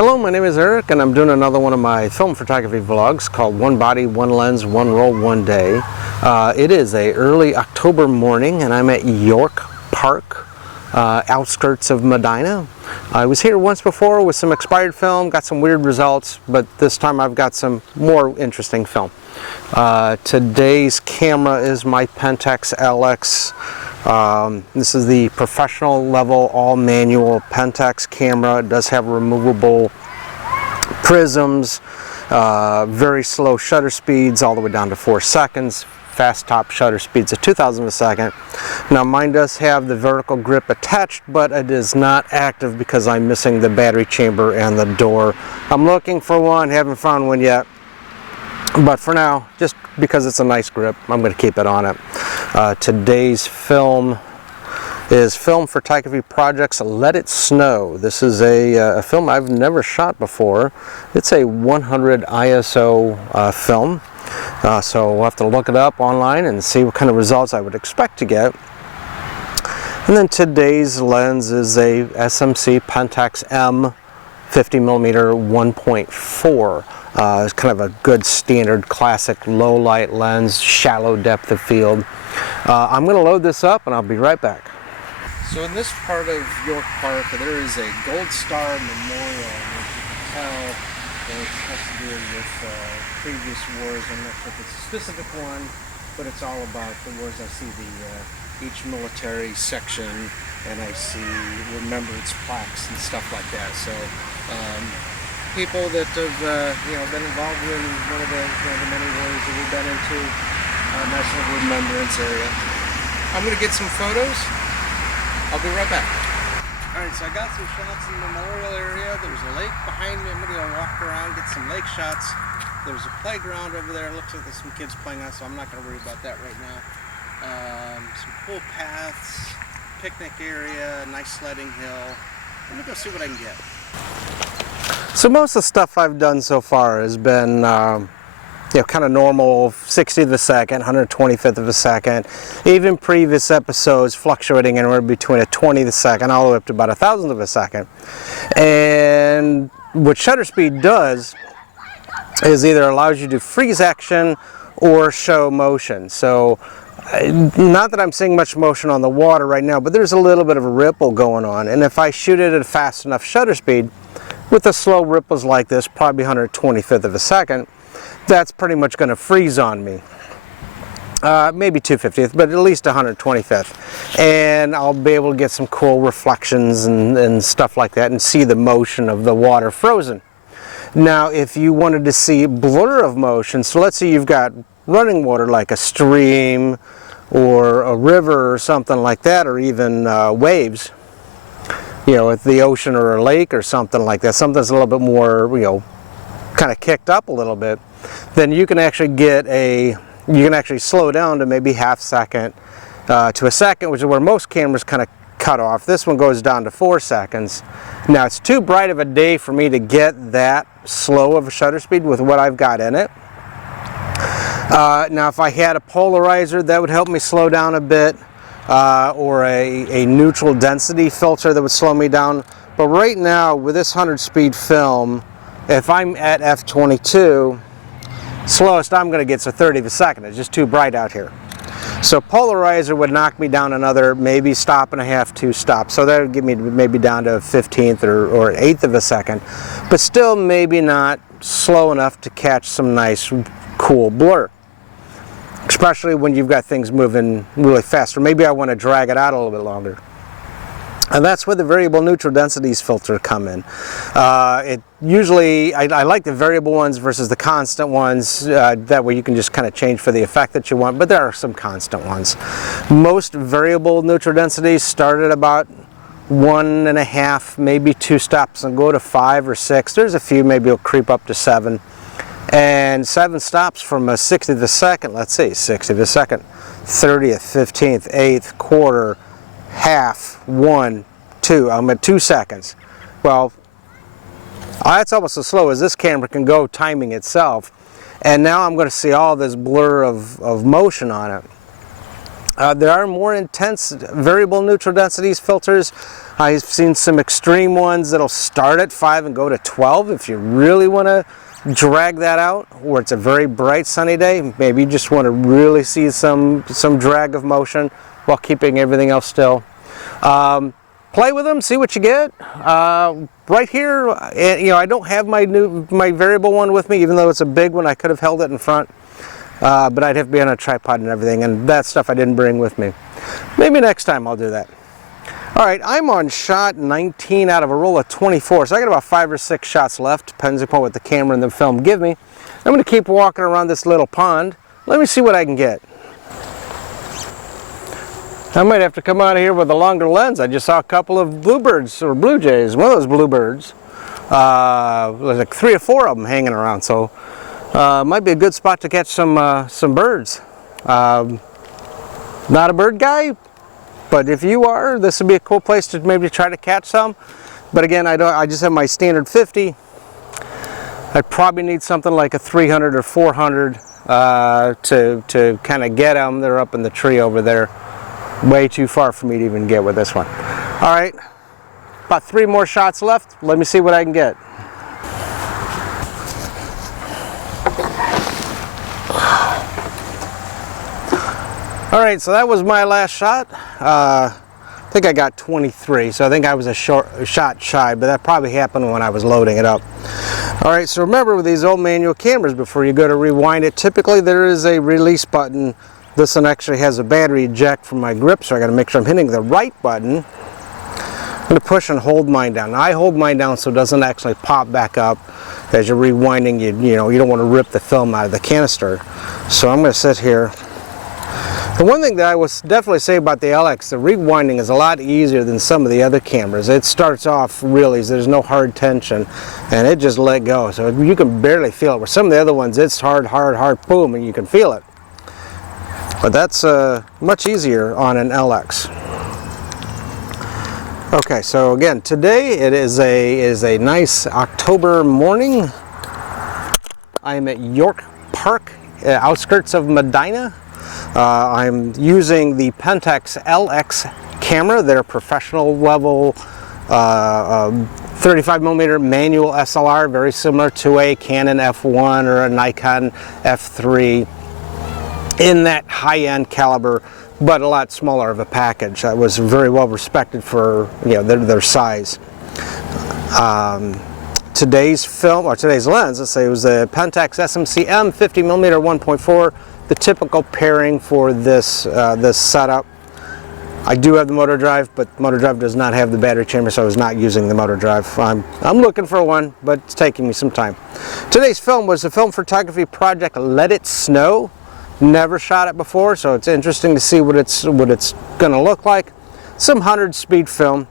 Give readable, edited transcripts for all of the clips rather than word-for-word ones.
Hello, my name is Eric and I'm doing another one of my film photography vlogs called One Body, One Lens, One Roll, One Day. It is a early October morning and I'm at York Park, outskirts of Medina. I was here once before with some expired film, got some weird results, but this time I've got some more interesting film. Today's camera is my Pentax LX. This is the professional level all manual Pentax camera. It does have removable prisms, very slow shutter speeds all the way down to 4 seconds, fast top shutter speeds of 2,000 a second. Now mine does have the vertical grip attached, but it is not active because I'm missing the battery chamber and the door. I'm looking for one, haven't found one yet. But for now, just because it's a nice grip, I'm going to keep it on it. Today's film is Film Photography Project's Let It Snow. This is a film I've never shot before. It's a 100 ISO film. So we'll have to look it up online and see what kind of results I would expect to get. And then today's lens is a SMC Pentax-M 50mm 1.4. It's kind of a good standard classic low light lens, shallow depth of field. I'm going to load this up and I'll be right back. So in this part of York Park there is a Gold Star Memorial, which you can tell it has to do with previous wars. I'm not sure if it's a specific one, but it's all about the wars. I see each military section and I see remembrance plaques and stuff like that. So people that have been involved in one of the many wars that we've been into, National Remembrance area. I'm going to get some photos. I'll be right back. Alright, so I got some shots in the memorial area. There's a lake behind me. I'm going to go walk around, get some lake shots. There's a playground over there. It looks like there's some kids playing on, so I'm not going to worry about that right now. Some cool paths, picnic area, nice sledding hill. Let me go see what I can get. So most of the stuff I've done so far has been kind of normal, 60th of a second, 125th of a second. Even previous episodes fluctuating anywhere between a 20th of a second all the way up to about 1,000th of a second. And what shutter speed does is either allows you to freeze action or show motion. So not that I'm seeing much motion on the water right now, but there's a little bit of a ripple going on. And if I shoot it at a fast enough shutter speed, with the slow ripples like this, probably 125th of a second, that's pretty much going to freeze on me. Maybe 250th, but at least 125th. And I'll be able to get some cool reflections and stuff like that and see the motion of the water frozen. Now, if you wanted to see blur of motion, so let's say you've got running water like a stream or a river or something like that, or even waves, with the ocean or a lake or something like that, something that's a little bit more, kind of kicked up a little bit, then you can actually slow down to maybe half second to a second, which is where most cameras kind of cut off. This one goes down to 4 seconds. Now it's too bright of a day for me to get that slow of a shutter speed with what I've got in it. Now if I had a polarizer, that would help me slow down a bit. Or a neutral density filter that would slow me down. But right now with this 100 speed film, if I'm at f22, slowest I'm going to get is a 30th of a second. It's just too bright out here. So polarizer would knock me down another maybe stop and a half, 2 stops. So that would give me maybe down to a 15th or an 1/8 of a second. But still maybe not slow enough to catch some nice cool blur. Especially when you've got things moving really fast, or maybe I want to drag it out a little bit longer. And that's where the variable neutral densities filter come in. I like the variable ones versus the constant ones. That way you can just kind of change for the effect that you want, but there are some constant ones. Most variable neutral densities start at about 1.5, maybe 2 stops and go to 5 or 6. There's a few, maybe it'll creep up to 7. And 7 stops from a 60th of a second, let's see, 60th of a second, 30th, 15th, 8th, quarter, half, 1, 2, I'm at 2 seconds. Well, that's almost as slow as this camera can go timing itself. And now I'm going to see all this blur of motion on it. There are more intense variable neutral densities filters. I've seen some extreme ones that'll start at 5 and go to 12 if you really want to drag that out, or it's a very bright sunny day. Maybe you just want to really see some drag of motion while keeping everything else still. Play with them, see what you get. Right here, I don't have my variable one with me, even though it's a big one. I could have held it in front. But I'd have to be on a tripod and everything, and that stuff I didn't bring with me. Maybe next time I'll do that. All right, I'm on shot 19 out of a roll of 24, so I got about 5 or 6 shots left, depends upon what the camera and the film give me. I'm going to keep walking around this little pond. Let me see what I can get. I might have to come out of here with a longer lens. I just saw a couple of bluebirds, or blue jays, one of those bluebirds. There's like 3 or 4 of them hanging around, so might be a good spot to catch some birds. Not a bird guy, but if you are, this would be a cool place to maybe try to catch some. But again, I just have my standard 50. I probably need something like a 300 or 400 to kind of get them. They're up in the tree over there. Way too far for me to even get with this one. All right, about 3 more shots left. Let me see what I can get. All right, so that was my last shot. I think I got 23, so I think I was a shot shy, but that probably happened when I was loading it up. All right, so remember with these old manual cameras, before you go to rewind it, typically there is a release button. This one actually has a battery eject from my grip, so I gotta make sure I'm hitting the right button. I'm gonna push and hold mine down. Now, I hold mine down so it doesn't actually pop back up as you're rewinding. You don't want to rip the film out of the canister. So I'm gonna sit here. The one thing that I would definitely say about the LX, the rewinding is a lot easier than some of the other cameras. It starts off really, there's no hard tension, and it just let go. So you can barely feel it. Where some of the other ones, it's hard, boom, and you can feel it. But that's much easier on an LX. Okay, so again, today it is a nice October morning. I am at York Park, outskirts of Medina. I'm using the Pentax LX camera, their professional level 35mm manual SLR, very similar to a Canon F1 or a Nikon F3, in that high-end caliber, but a lot smaller of a package. That was very well respected for their size. Today's film, or today's lens, let's say it was the Pentax SMC-M 50mm 1.4, the typical pairing for this this setup. I do have the motor drive, but motor drive does not have the battery chamber, so I was not using the motor drive. I'm looking for one, but it's taking me some time. Today's film was the film photography project Let It Snow. Never shot it before, so it's interesting to see what it's going to look like. Some 100-speed film.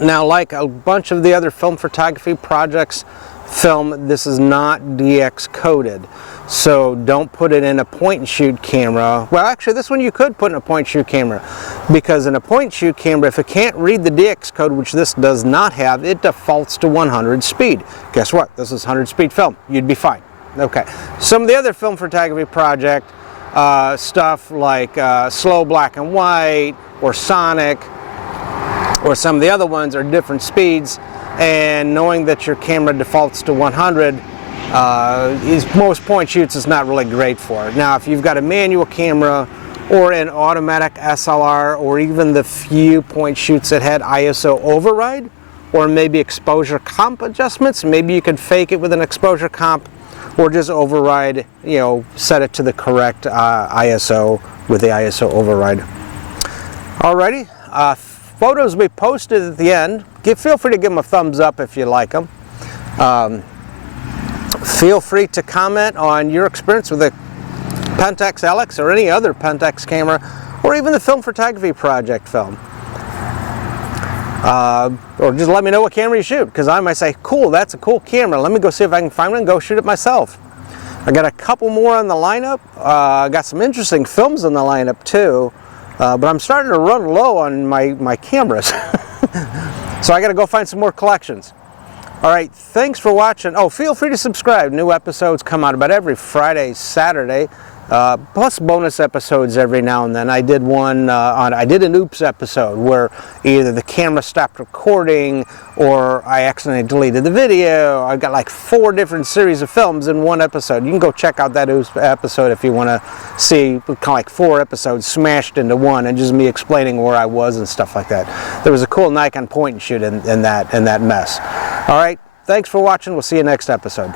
Now, like a bunch of the other film photography projects film, this is not DX coded, so don't put it in a point-and-shoot camera. Well, actually, this one you could put in a point-and-shoot camera, because in a point-and-shoot camera, if it can't read the DX code, which this does not have, it defaults to 100 speed. Guess what? This is 100-speed film. You'd be fine. Okay, some of the other film photography project stuff like slow black and white or Sonic, or some of the other ones are different speeds, and knowing that your camera defaults to 100 most point shoots is not really great for it. Now, if you've got a manual camera or an automatic SLR, or even the few point shoots that had ISO override or maybe exposure comp adjustments, maybe you could fake it with an exposure comp, or just override, set it to the correct ISO with the ISO override. Alrighty, photos will be posted at the end. Feel free to give them a thumbs up if you like them. Feel free to comment on your experience with the Pentax LX or any other Pentax camera, or even the film photography project film. Or just let me know what camera you shoot, because I might say, cool, that's a cool camera. Let me go see if I can find one and go shoot it myself. I got a couple more on the lineup. I got some interesting films on the lineup too, but I'm starting to run low on my cameras. So I got to go find some more collections. All right, thanks for watching. Oh, feel free to subscribe. New episodes come out about every Friday, Saturday. plus bonus episodes every now and then. I did one I did an oops episode where either the camera stopped recording or I accidentally deleted the video. I've got like 4 different series of films in one episode. You can go check out that oops episode if you want to see kind of like 4 episodes smashed into one and just me explaining where I was and stuff like that. There was a cool Nikon point and shoot in that mess. All right, thanks for watching. We'll see you next episode.